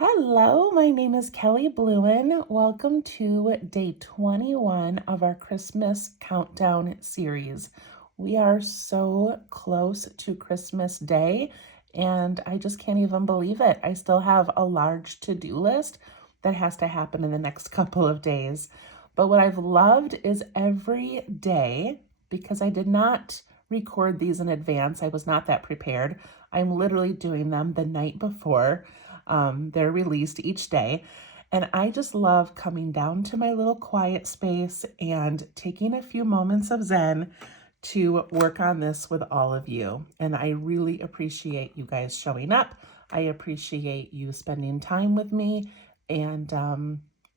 Hello, my name is Kelly Bluen. Welcome to day 21 of our Christmas countdown series. We are so close to Christmas Day, and I just can't even believe it. I still have a large to-do list that has to happen in the next couple of days. But what I've loved is every day, because I did not record these in advance, I was not that prepared. I'm literally doing them the night before. They're released each day. And I just love coming down to my little quiet space and taking a few moments of Zen to work on this with all of you. And I really appreciate you guys showing up. I appreciate you spending time with me. And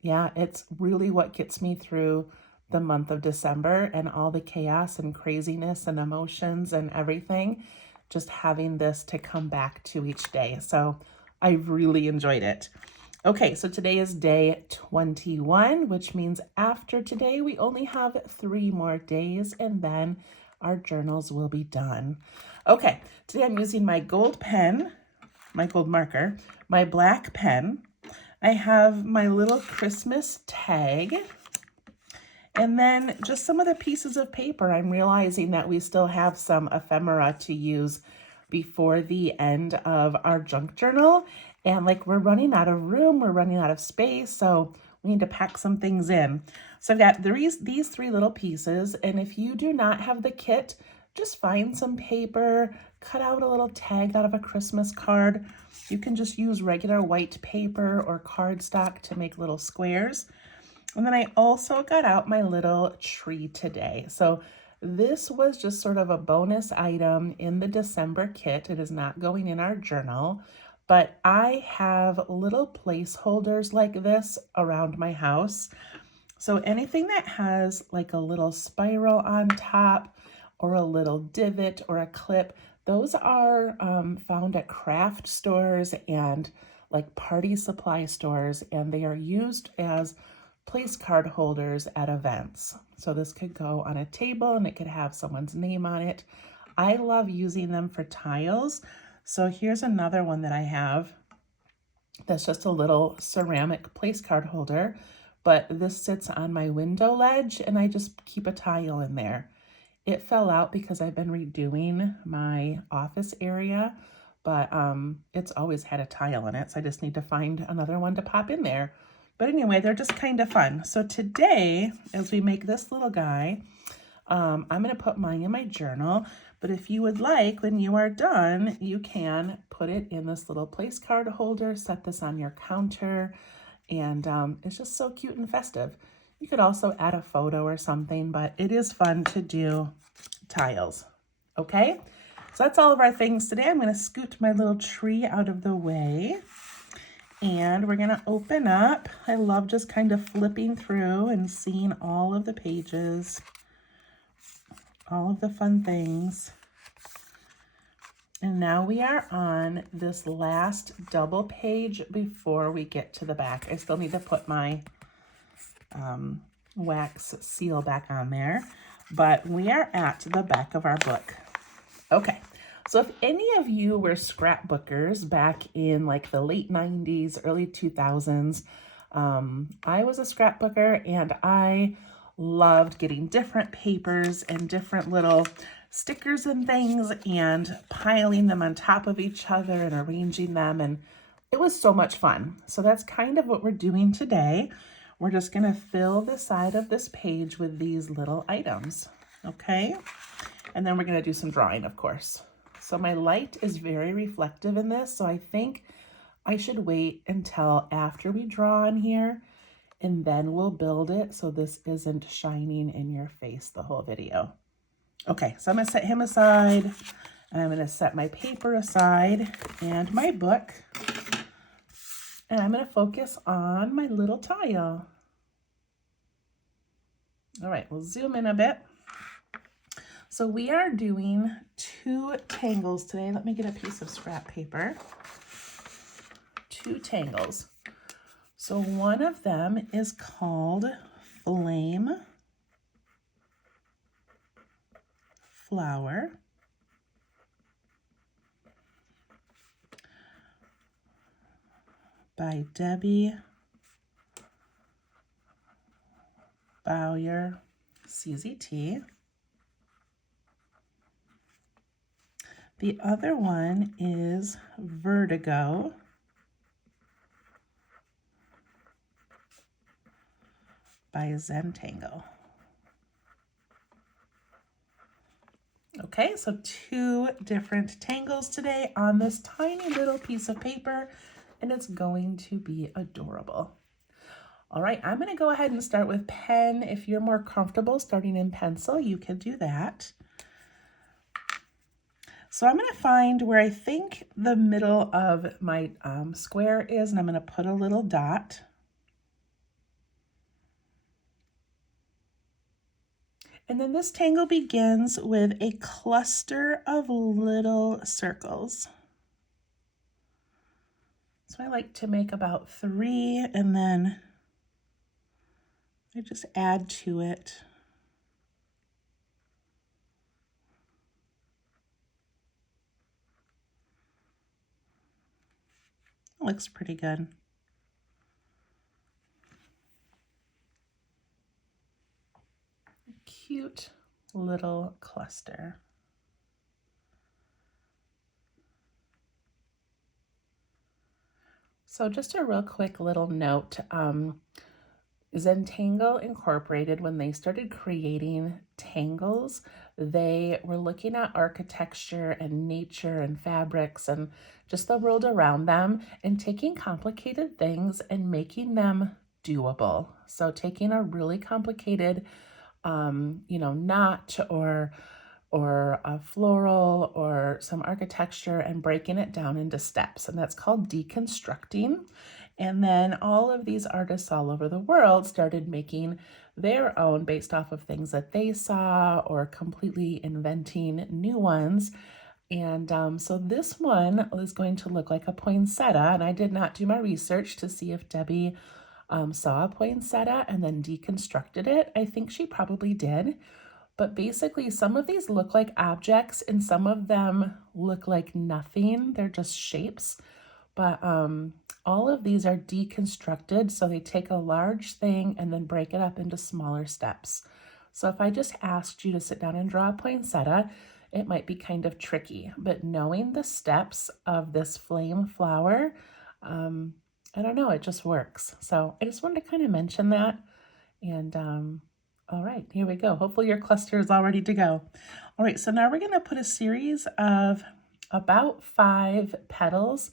yeah, it's really what gets me through the month of December and all the chaos and craziness and emotions and everything. Just having this to come back to each day. So I've really enjoyed it. Okay, so today is day 21, which means after today, we only have 3 more days and then our journals will be done. Okay, today I'm using my gold pen, my gold marker, my black pen. I have my little Christmas tag, and then just some of the pieces of paper. I'm realizing that we still have some ephemera to use before the end of our junk journal. And like we're running out of room, we're running out of space, so we need to pack some things in. So I've got these 3 little pieces, and if you do not have the kit, just find some paper, cut out a little tag out of a Christmas card. You can just use regular white paper or cardstock to make little squares. And then I also got out my little tree today. So this was just sort of a bonus item in the December kit. It is not going in our journal, but I have little placeholders like this around my house. So anything that has like a little spiral on top or a little divot or a clip, those are found at craft stores and like party supply stores, and they are used as place card holders at events. So this could go on a table and it could have someone's name on it. I love using them for tiles. So here's another one that I have that's just a little ceramic place card holder, but this sits on my window ledge and I just keep a tile in there. It fell out because I've been redoing my office area, but it's always had a tile in it, so I just need to find another one to pop in there. But anyway, they're just kind of fun. So today, as we make this little guy, I'm going to put mine in my journal. But if you would like, when you are done, you can put it in this little place card holder, set this on your counter, and it's just so cute and festive. You could also add a photo or something, but it is fun to do tiles. Okay, so that's all of our things today. I'm going to scoot my little tree out of the way. And we're going to open up. I love just kind of flipping through and seeing all of the pages, all of the fun things. And now we are on this last double page before we get to the back. I still need to put my wax seal back on there, but we are at the back of our book. Okay. So if any of you were scrapbookers back in like the late 90s, early 2000s, I was a scrapbooker and I loved getting different papers and different little stickers and things and piling them on top of each other and arranging them. And it was so much fun. So that's kind of what we're doing today. We're just going to fill the side of this page with these little items. Okay. And then we're going to do some drawing, of course. So my light is very reflective in this, so I think I should wait until after we draw on here, and then we'll build it so this isn't shining in your face the whole video. Okay, so I'm going to set him aside, and I'm going to set my paper aside and my book, and I'm going to focus on my little tile. All right, we'll zoom in a bit. So we are doing 2 tangles today. Let me get a piece of scrap paper. 2 tangles. So one of them is called Flame Flower. by Debbie Bowyer, CZT. The other one is Vertigo by Tangle. Okay, so 2 different tangles today on this tiny little piece of paper, and it's going to be adorable. All right, I'm gonna go ahead and start with pen. If you're more comfortable starting in pencil, you can do that. So I'm gonna find where I think the middle of my square is, and I'm gonna put a little dot. And then this tangle begins with a cluster of little circles. So I like to make about 3, and then I just add to it. Looks pretty good. Cute little cluster. So just a real quick little note, Zentangle Incorporated, when they started creating tangles, they were looking at architecture and nature and fabrics and just the world around them and taking complicated things and making them doable. So taking a really complicated, knot or a floral or some architecture and breaking it down into steps. And that's called deconstructing. And then all of these artists all over the world started making their own based off of things that they saw or completely inventing new ones. And so this one is going to look like a poinsettia. And I did not do my research to see if Debbie saw a poinsettia and then deconstructed it. I think she probably did. But basically, some of these look like objects and some of them look like nothing. They're just shapes. But all of these are deconstructed. So they take a large thing and then break it up into smaller steps. So if I just asked you to sit down and draw a poinsettia, it might be kind of tricky. But knowing the steps of this flame flower, I don't know, it just works. So I just wanted to kind of mention that. And all right, here we go. Hopefully your cluster is all ready to go. All right, so now we're going to put a series of about 5 petals.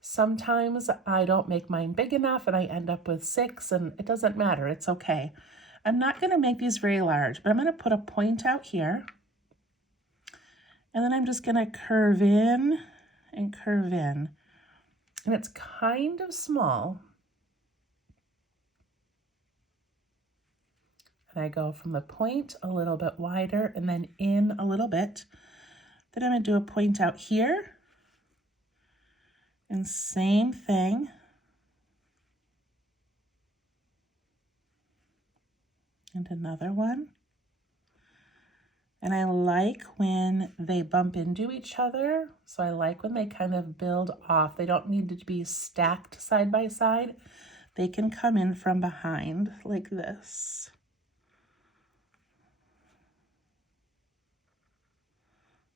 Sometimes I don't make mine big enough and I end up with 6, and it doesn't matter. It's okay. I'm not going to make these very large, but I'm going to put a point out here. And then I'm just going to curve in and curve in. And it's kind of small. And I go from the point a little bit wider and then in a little bit. Then I'm going to do a point out here. And same thing. And another one. And I like when they bump into each other. So I like when they kind of build off. They don't need to be stacked side by side. They can come in from behind like this.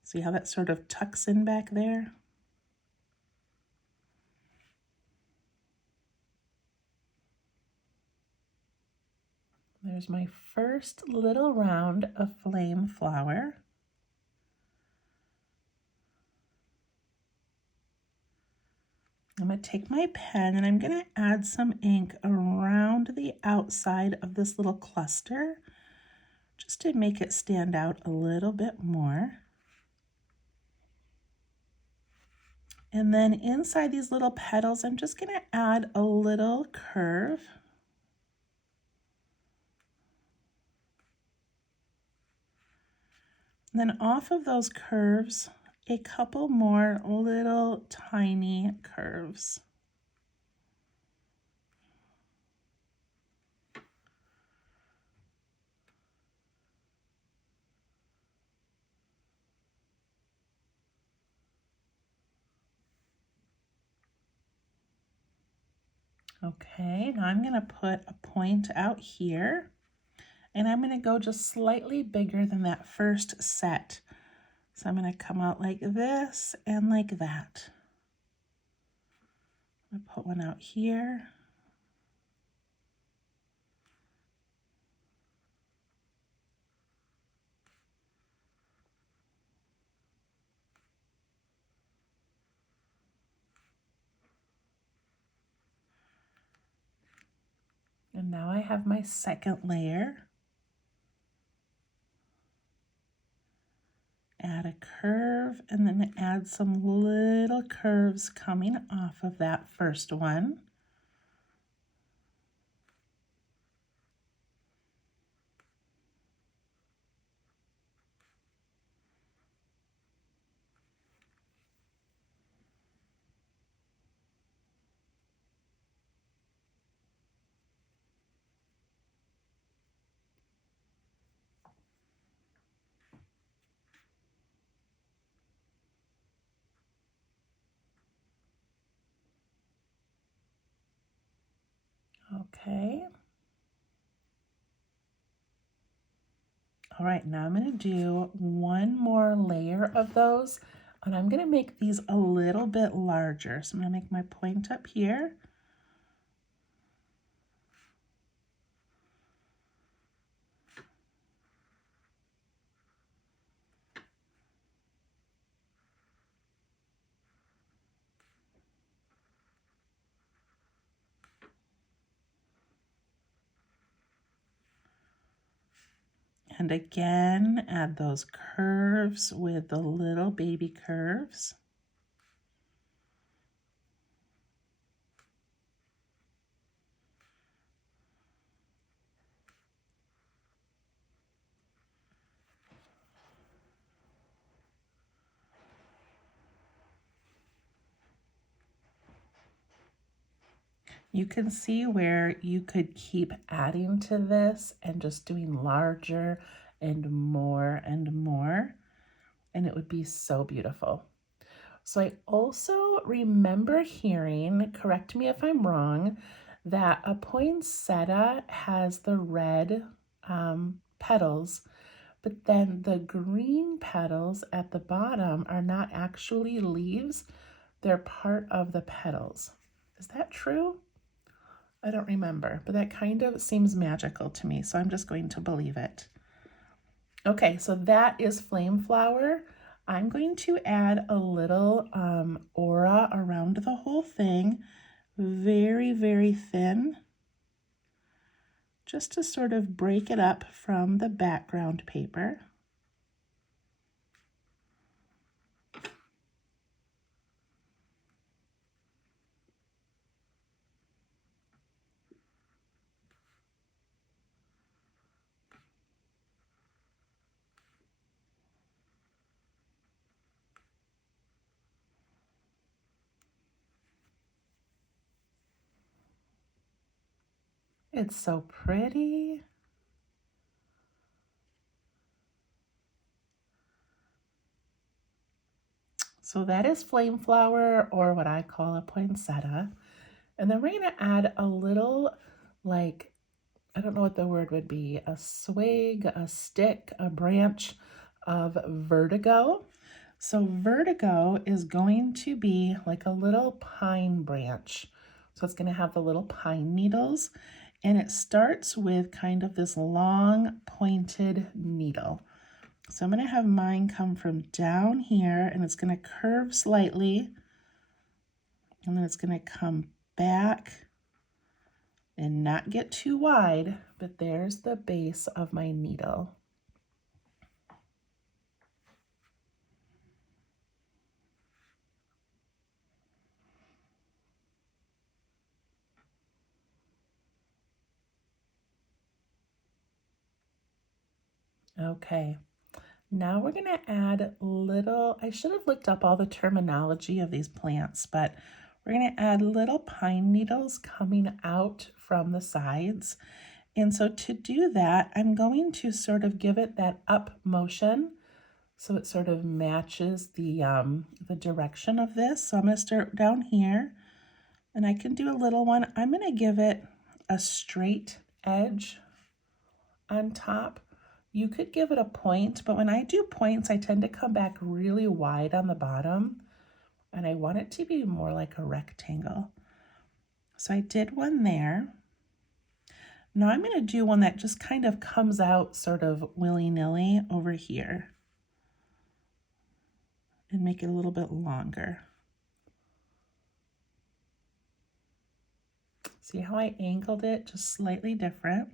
See how that sort of tucks in back there? There's my first little round of flame flower. I'm going to take my pen and I'm going to add some ink around the outside of this little cluster just to make it stand out a little bit more. And then inside these little petals, I'm just going to add a little curve. And then off of those curves, a couple more little tiny curves. Okay, now I'm going to put a point out here, and I'm going to go just slightly bigger than that first set. So I'm going to come out like this and like that. I put one out here. And now I have my second layer. Add a curve and then add some little curves coming off of that first one. Okay. All right, now I'm going to do one more layer of those, and I'm going to make these a little bit larger. So I'm going to make my point up here. And again, add those curves with the little baby curves. You can see where you could keep adding to this and just doing larger and more, and it would be so beautiful. So I also remember hearing, correct me if I'm wrong, that a poinsettia has the red petals, but then the green petals at the bottom are not actually leaves, they're part of the petals. Is that true? I don't remember, but that kind of seems magical to me, so I'm just going to believe it. Okay, so that is flame flower. I'm going to add a little aura around the whole thing, very, very thin, just to sort of break it up from the background paper. It's so pretty. So that is flame flower, or what I call a poinsettia. And then we're going to add a little, like, I don't know what the word would be, a swig, a stick, a branch of vertigo. So vertigo is going to be like a little pine branch. So it's going to have the little pine needles, and it starts with kind of this long pointed needle. So I'm going to have mine come from down here, and it's going to curve slightly, and then it's going to come back and not get too wide, but there's the base of my needle. Okay, now we're going to add little, I should have looked up all the terminology of these plants, but we're going to add little pine needles coming out from the sides. And so to do that, I'm going to sort of give it that up motion so it sort of matches the direction of this. So I'm going to start down here, And I can do a little one. I'm going to give it a straight edge on top. You could give it a point, but when I do points, I tend to come back really wide on the bottom, and I want it to be more like a rectangle. So I did one there. Now I'm going to do one that just kind of comes out sort of willy-nilly over here and make it a little bit longer. See how I angled it just slightly different?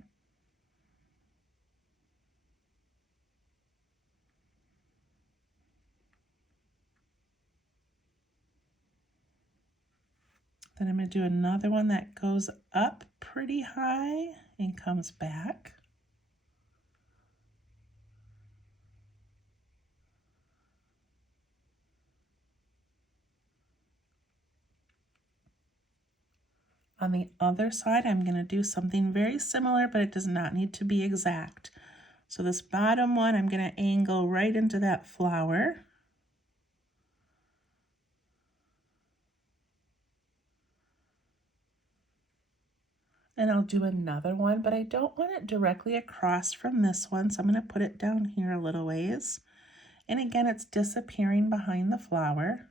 Then I'm going to do another one that goes up pretty high and comes back. On the other side, I'm going to do something very similar, but it does not need to be exact. So this bottom one, I'm going to angle right into that flower. And I'll do another one, but I don't want it directly across from this one, so I'm going to put it down here a little ways. And again, it's disappearing behind the flower.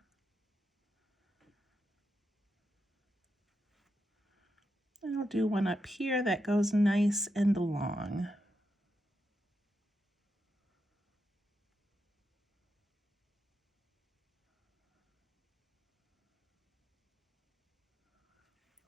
And I'll do one up here that goes nice and long.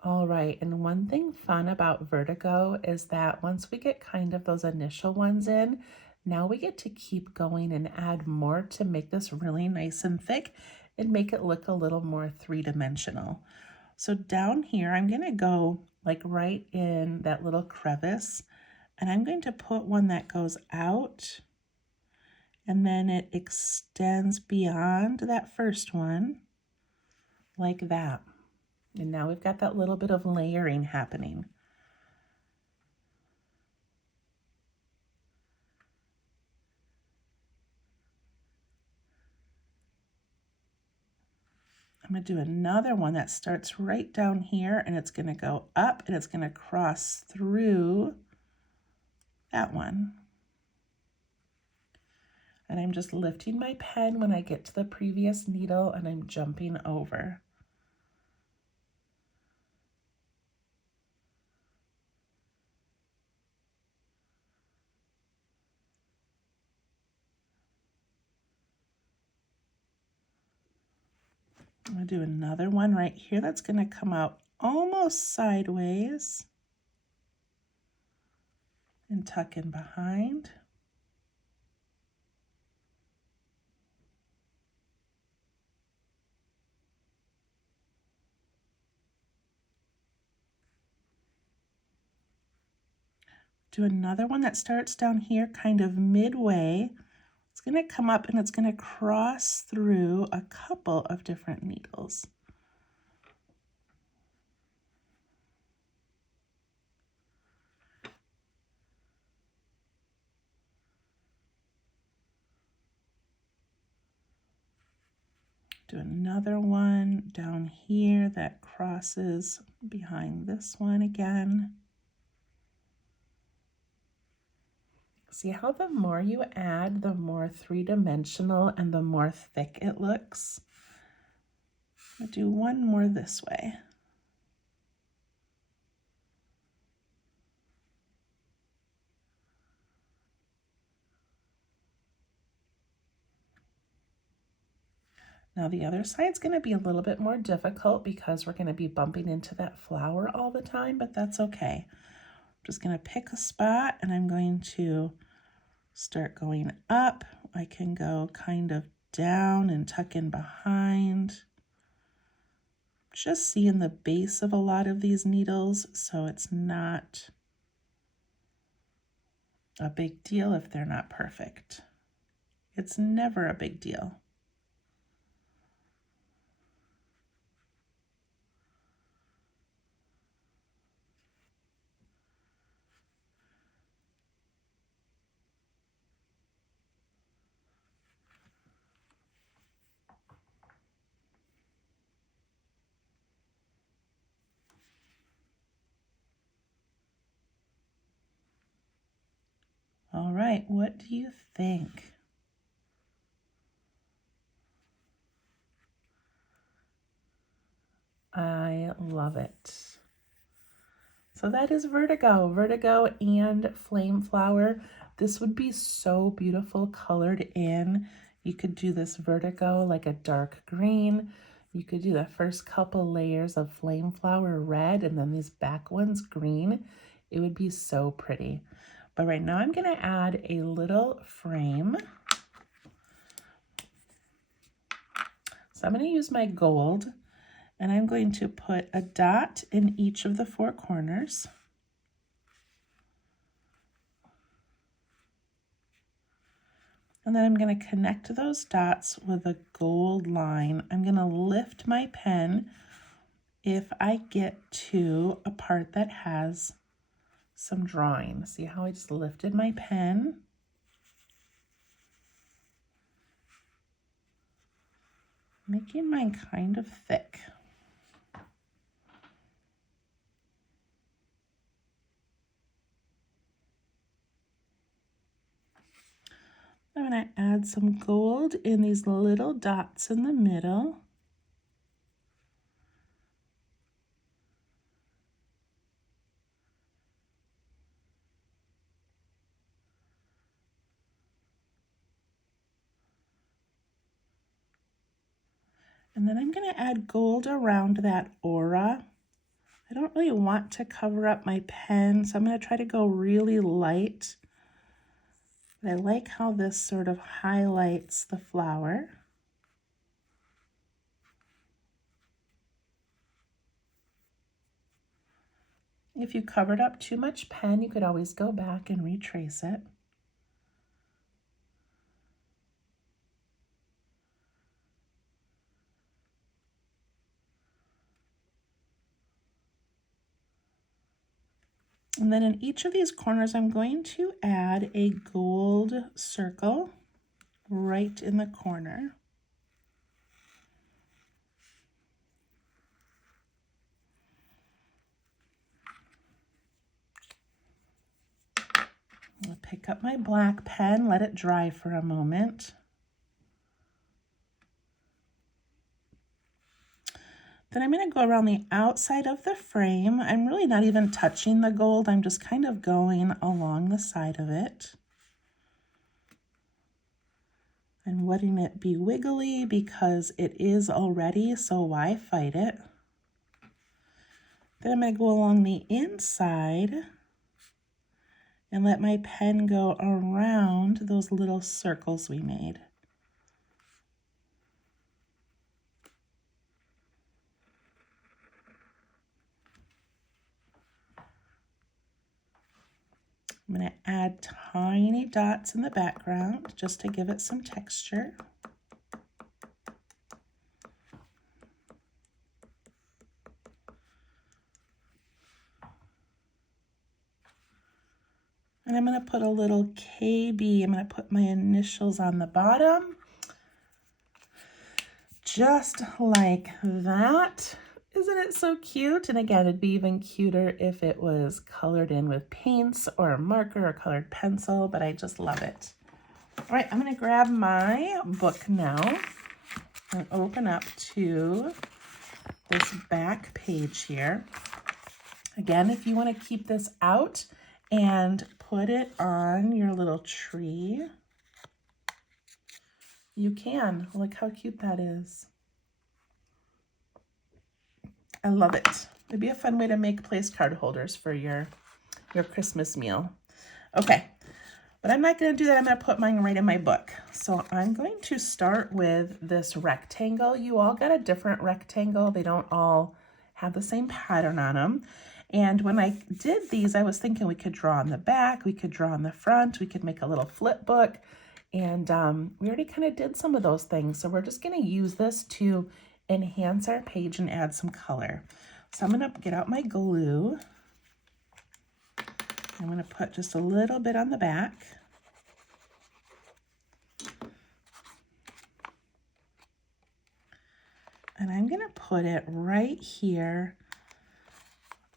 All right, and one thing fun about vertigo is that once we get kind of those initial ones in, now we get to keep going and add more to make this really nice and thick and make it look a little more three-dimensional. So down here, I'm gonna go like right in that little crevice, and I'm going to put one that goes out, and then it extends beyond that first one, like that. And now we've got that little bit of layering happening. I'm going to do another one that starts right down here, and it's going to go up and it's going to cross through that one. And I'm just lifting my pen when I get to the previous needle and I'm jumping over. I'm going to do another one right here that's going to come out almost sideways and tuck in behind. Do another one that starts down here kind of midway. It's going to come up and it's going to cross through a couple of different needles. Do another one down here that crosses behind this one again. See how the more you add, the more three-dimensional and the more thick it looks? I'll do one more this way. Now the other side's going to be a little bit more difficult because we're going to be bumping into that flower all the time, but that's okay. I'm just going to pick a spot and I'm going to start going up. I can go kind of down and tuck in behind. Just seeing the base of a lot of these needles, so it's not a big deal if they're not perfect. It's never a big deal. All right, what do you think? I love it. So that is Vertigo and Flame Flower. This would be so beautiful colored in. You could do this Vertigo like a dark green. You could do the first couple layers of Flame Flower red and then these back ones green. It would be so pretty. But right now I'm gonna add a little frame. So I'm gonna use my gold and I'm going to put a dot in each of the 4 corners. And then I'm going to connect those dots with a gold line. I'm going to lift my pen if I get to a part that has some drawing. See how I just lifted my pen? Making mine kind of thick. I'm going to add some gold in these little dots in the middle. And then I'm going to add gold around that aura. I don't really want to cover up my pen, so I'm going to try to go really light. I like how this sort of highlights the flower. If you covered up too much pen, you could always go back and retrace it. And then in each of these corners, I'm going to add a gold circle right in the corner. I'll pick up my black pen, let it dry for a moment. Then I'm going to go around the outside of the frame. I'm really not even touching the gold. I'm just kind of going along the side of it. I'm letting it be wiggly because it is already, so why fight it? Then I'm going to go along the inside and let my pen go around those little circles we made. I'm going to add tiny dots in the background just to give it some texture. And I'm going to put a little KB. I'm going to put my initials on the bottom. Just like that. Isn't it so cute? And again, it'd be even cuter if it was colored in with paints or a marker or colored pencil, but I just love it. All right, I'm going to grab my book now and open up to this back page here. Again, if you want to keep this out and put it on your little tree, you can. Look how cute that is. I love it. It'd be a fun way to make place card holders for your Christmas meal. Okay, but I'm not going to do that. I'm going to put mine right in my book. So I'm going to start with this rectangle. You all got a different rectangle. They don't all have the same pattern on them. And when I did these, I was thinking we could draw on the back, we could draw on the front, we could make a little flip book. And we already kind of did some of those things. So we're just going to use this to enhance our page and add some color. So I'm going to get out my glue. I'm going to put just a little bit on the back. And I'm going to put it right here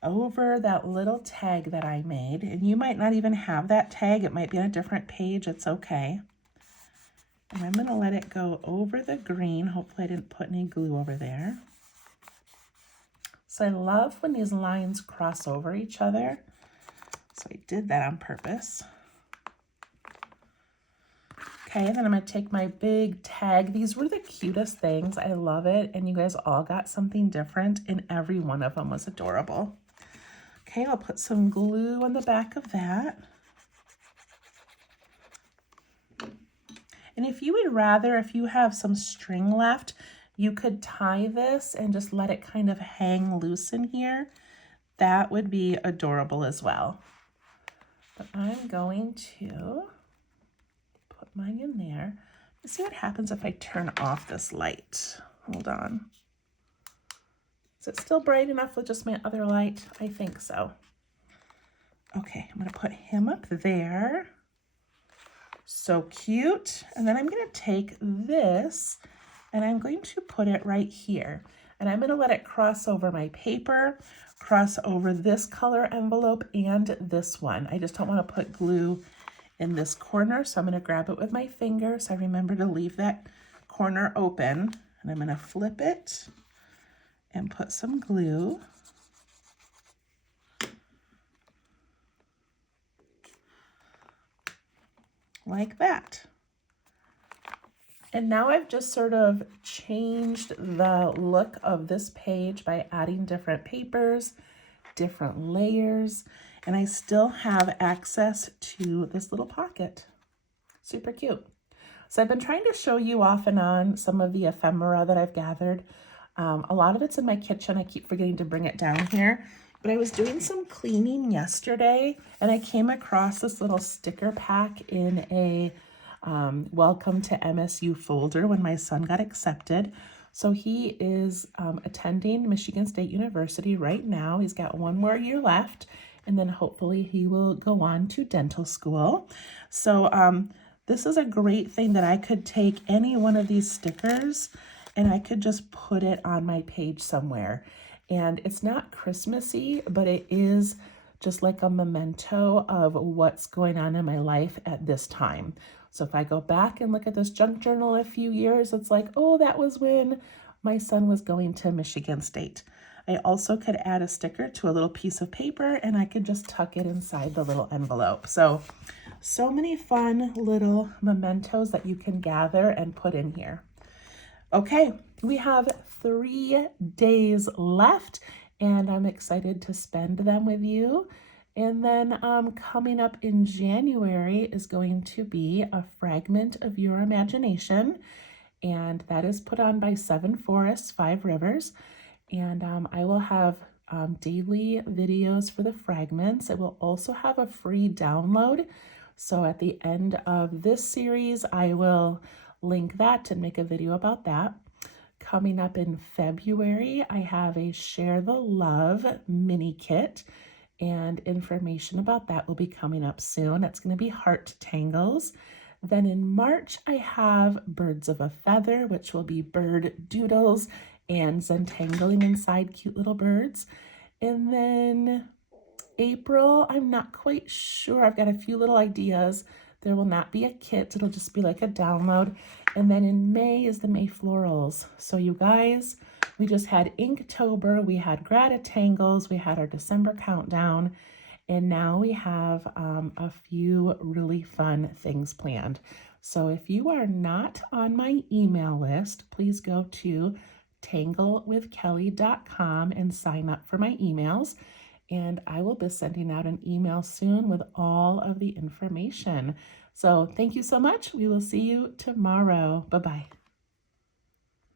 over that little tag that I made. And you might not even have that tag. It might be on a different page. It's okay. And I'm going to let it go over the green. Hopefully I didn't put any glue over there. So I love when these lines cross over each other. So I did that on purpose. Okay, and then I'm going to take my big tag. These were the cutest things. I love it. And you guys all got something different, and every one of them was adorable. Okay, I'll put some glue on the back of that. And if you would rather, if you have some string left, you could tie this and just let it kind of hang loose in here. That would be adorable as well. But I'm going to put mine in there. Let's see what happens if I turn off this light. Hold on. Is it still bright enough with just my other light? I think so. Okay, I'm going to put him up there. So cute. And then I'm going to take this and I'm going to put it right here. And I'm going to let it cross over my paper, cross over this color envelope and this one. I just don't want to put glue in this corner, so I'm going to grab it with my finger. So I remember to leave that corner open. And I'm going to flip it and put some glue. Like that. And now I've just sort of changed the look of this page by adding different papers, different layers, and I still have access to this little pocket. Super cute. So I've been trying to show you off and on some of the ephemera that I've gathered. A lot of it's in my kitchen. I keep forgetting to bring it down here. But I was doing some cleaning yesterday and I came across this little sticker pack in a welcome to MSU folder when my son got accepted. So he is attending Michigan State University right now. He's got one more year left and then hopefully he will go on to dental school. So this is a great thing that I could take any one of these stickers and I could just put it on my page somewhere. And it's not Christmassy, but it is just like a memento of what's going on in my life at this time. So if I go back and look at this junk journal a few years, it's like, oh, that was when my son was going to Michigan State. I also could add a sticker to a little piece of paper and I could just tuck it inside the little envelope. So many fun little mementos that you can gather and put in here. Okay, we have 3 days left and I'm excited to spend them with you. And then coming up in January is going to be a fragment of your imagination. And that is put on by 7 Forests, 5 Rivers. And I will have daily videos for the fragments. It will also have a free download. So at the end of this series, I will link that and make a video about that. Coming up in February, I have a Share the Love mini kit, and information about that will be coming up soon. It's going to be heart tangles. Then in March, I have Birds of a Feather, which will be bird doodles and zentangling inside cute little birds. And then April, I'm not quite sure. I've got a few little ideas. There will not be a kit. It'll just be like a download. And then in May is the May florals. So you guys, we just had Inktober, we had Gratitangles, we had our December countdown, and now we have a few really fun things planned. So if you are not on my email list, please go to tanglewithkelly.com and sign up for my emails. And I will be sending out an email soon with all of the information. So thank you so much. We will see you tomorrow. Bye-bye.